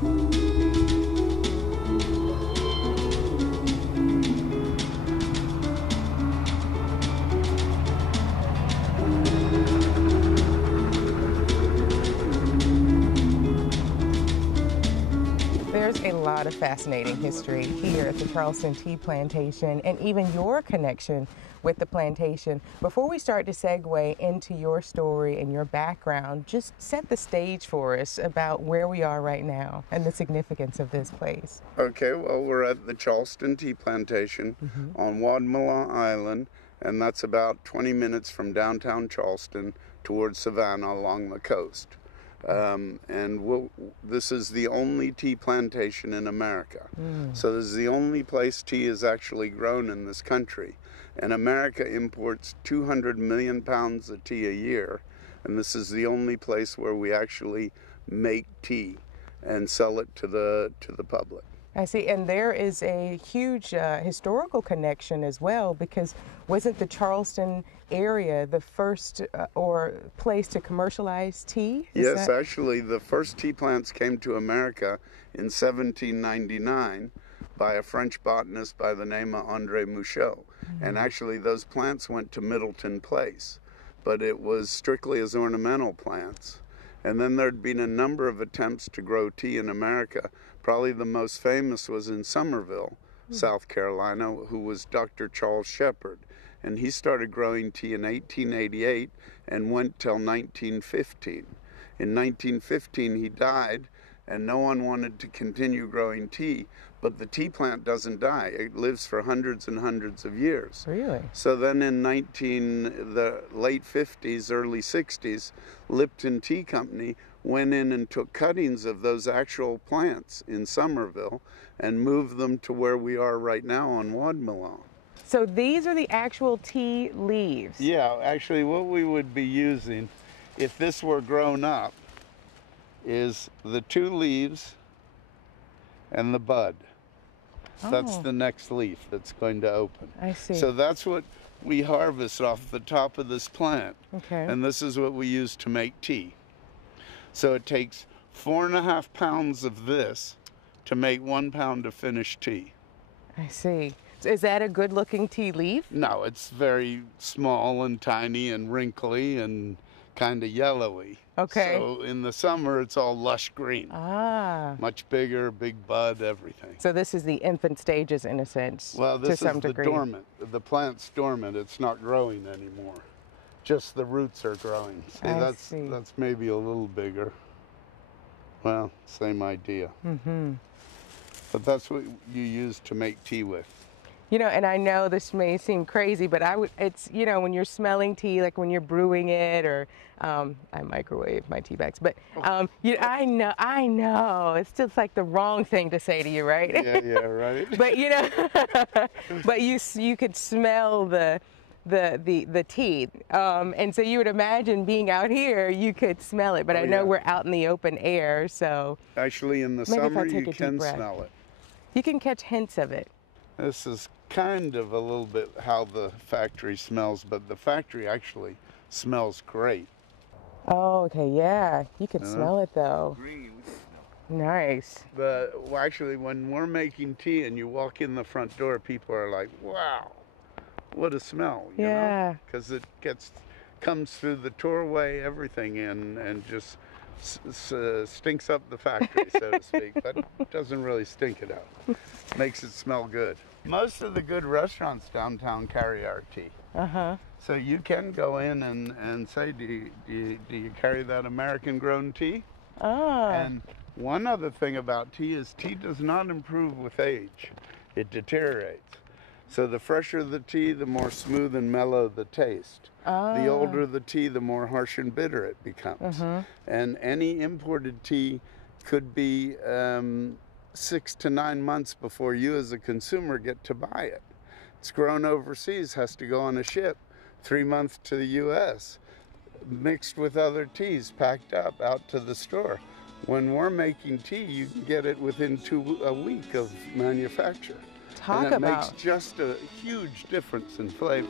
There's a lot of fascinating history here at the Charleston Tea Plantation, and even your connection with the plantation. Before we start to segue into your story and your background, just set the stage for us about where we are right now and the significance of this place. Okay, well, we're at the Charleston Tea Plantation on Wadmalaw Island, and that's about 20 minutes from downtown Charleston towards Savannah along the coast. This is the only tea plantation in America. So this is the only place tea is actually grown in this country. And America imports 200 million pounds of tea a year. And this is the only place where we actually make tea and sell it to the public. I see, and there is a huge historical connection as well, because wasn't the Charleston area the first or place to commercialize tea? Yes, actually, the first tea plants came to America in 1799 by a French botanist by the name of André Mouchot. And actually, those plants went to Middleton Place, but it was strictly as ornamental plants. And then there'd been a number of attempts to grow tea in America. Probably the most famous was in Somerville, South Carolina, who was Dr. Charles Shepherd. And he started growing tea in 1888 and went till 1915. In 1915, he died, and no one wanted to continue growing tea. But the tea plant doesn't die. It lives for hundreds and hundreds of years. Really? So then in the late 50s, early 60s, Lipton Tea Company went in and took cuttings of those actual plants in Somerville and moved them to where we are right now on Wadmalaw. So these are the actual tea leaves? Yeah, actually what we would be using, if this were grown up, is the two leaves and the bud. That's the next leaf that's going to open. I see. So that's what we harvest off the top of this plant. Okay. And this is what we use to make tea. So it takes 4.5 pounds of this to make 1 pound of finished tea. I see. Is that a good looking tea leaf? No, it's very small and tiny and wrinkly and kind of yellowy. Okay. So in the summer, it's all lush green. Ah. Much bigger, big bud, everything. So this is the infant stages in a sense, well, this to some is the degree. dormant. The plant's dormant. It's not growing anymore. Just the roots are growing. See, that's maybe a little bigger. Well, same idea. But that's what you use to make tea with. You know, and I know this may seem crazy, but it's, you know, when you're smelling tea, like when you're brewing it, or I microwave my tea bags, but I know, it's just like the wrong thing to say to you, right? Yeah, right. But you know, but you could smell the tea, and so you would imagine being out here, you could smell it. But I know we're out in the open air, so actually in the summer you can smell it. You can catch hints of it. This is kind of a little bit how the factory smells, but the factory actually smells great. Oh, okay, yeah. You could smell it though. Green. Nice. But well, actually, when we're making tea and you walk in the front door, people are like, wow, what a smell, you know? Because it comes through the doorway, everything in, and just stinks up the factory, so to speak, but it doesn't really stink it out. Makes it smell good. Most of the good restaurants downtown carry our tea. So you can go in and say, do you carry that American-grown tea? And one other thing about tea is tea does not improve with age. It deteriorates. So the fresher the tea, the more smooth and mellow the taste. The older the tea, the more harsh and bitter it becomes. And any imported tea could be 6 to 9 months before you as a consumer get to buy it. It's grown overseas, has to go on a ship 3 months to the US, mixed with other teas, packed up out to the store. When we're making tea, you can get it within a week of manufacture. Talk and it about makes just a huge difference in flavor.